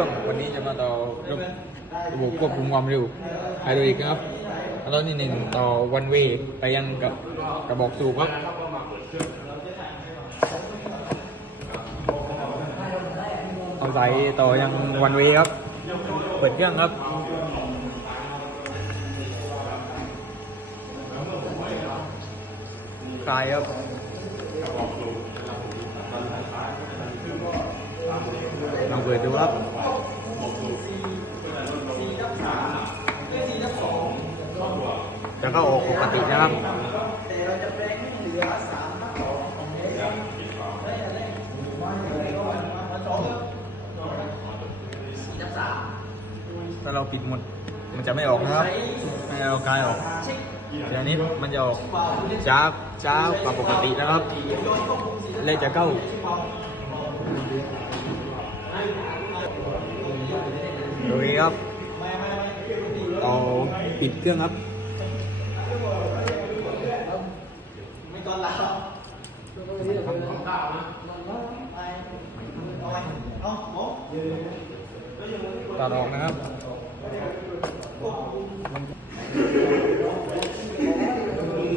รื่องวันนี้จะมาต่อระบบควบคุมความเร็วไฮดรอลิกนะครับแล้วตอนนี้หนึ่งต่อวันเวไปยังกับกระบอกสูบครับเอาใสายต่อยังวันเวครับ เปิดเครื่องครับคลายครับลองเปิดดูครับ จะเข้าออกปกตินะครับถ้าเราปิดหมดมันจะไม่ออกนะครับให้เรากายออกทีนี้มันจะออกช้าช้ากว่าปกตินะครับ เลยจะเข้าโอเคครับเอาปิดเครื่องครับ ตัดออกนะครับ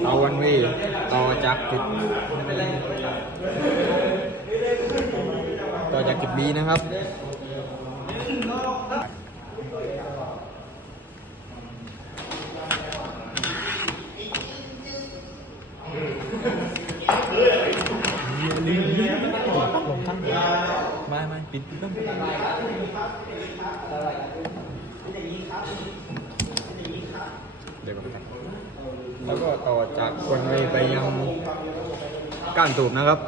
เอาวันวีต่อจากจุดต่อจากจุดบีนะครับ ลงทั้งไม่ไม่ ปิดปิดต้องเดี๋ยวก่อนครับแล้วก็ต่อจากคนไปไปยังก้านสูบนะครับ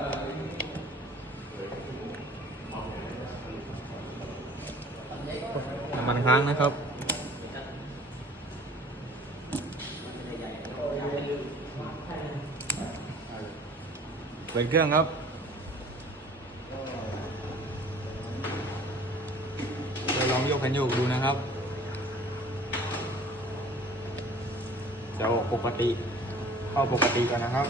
น้ำมันค้างนะครับเปิดเครื่องครับ เราล องยกคันโยกดูนะครับจะออกปกติเข้าปกติก่อนนะครับ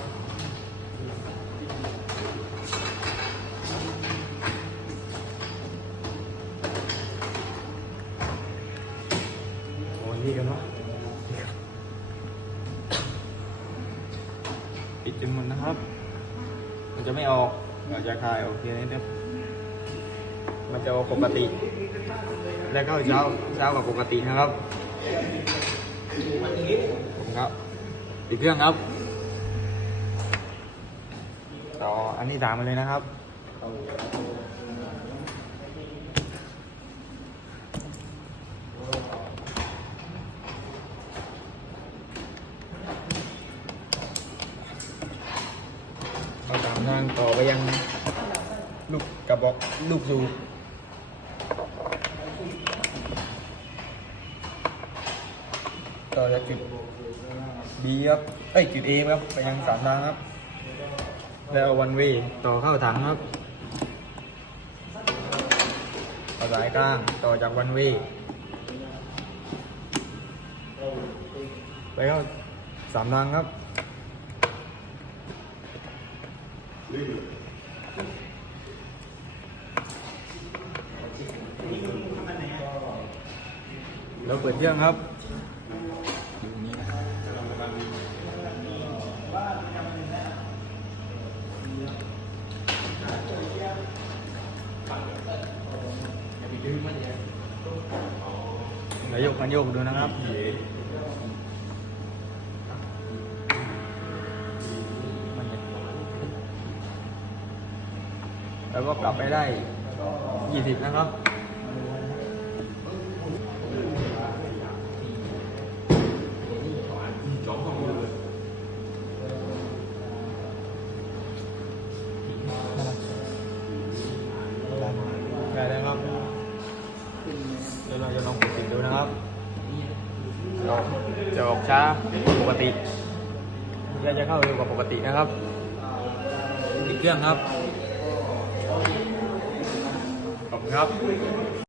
โอ้นี่กันวะปิดจนหมดนะครับ มันจะไม่ออกเราจะคลายโอเคนะครับ มันจะปกติ แล้วก็เช้าเช้ากว่าปกตินะครับผมครับปิดเครื่องครับ ต่ออันนี้ตามมาเลยนะครับเราตามทางต่อไปยังลูกกระบอกลูกสูบ ต่อจากจุด B ครับเอ้ยจุด A ครับไปยังสามทางครับ แล้ววันเวต่อเข้าถังครับต่อสายกลางต่อจากวันเวไปเข้าสามทางครับแล้วเปิดเครื่องครับ แล้วยกกันโยกดูนะครับแล้วก็กลับไปได้ 20 นะครับ ช้ากว่าปกติจะจะเข้าเร็วกว่าปกตินะครับติดเครื่องครับ ขอบคุณครับ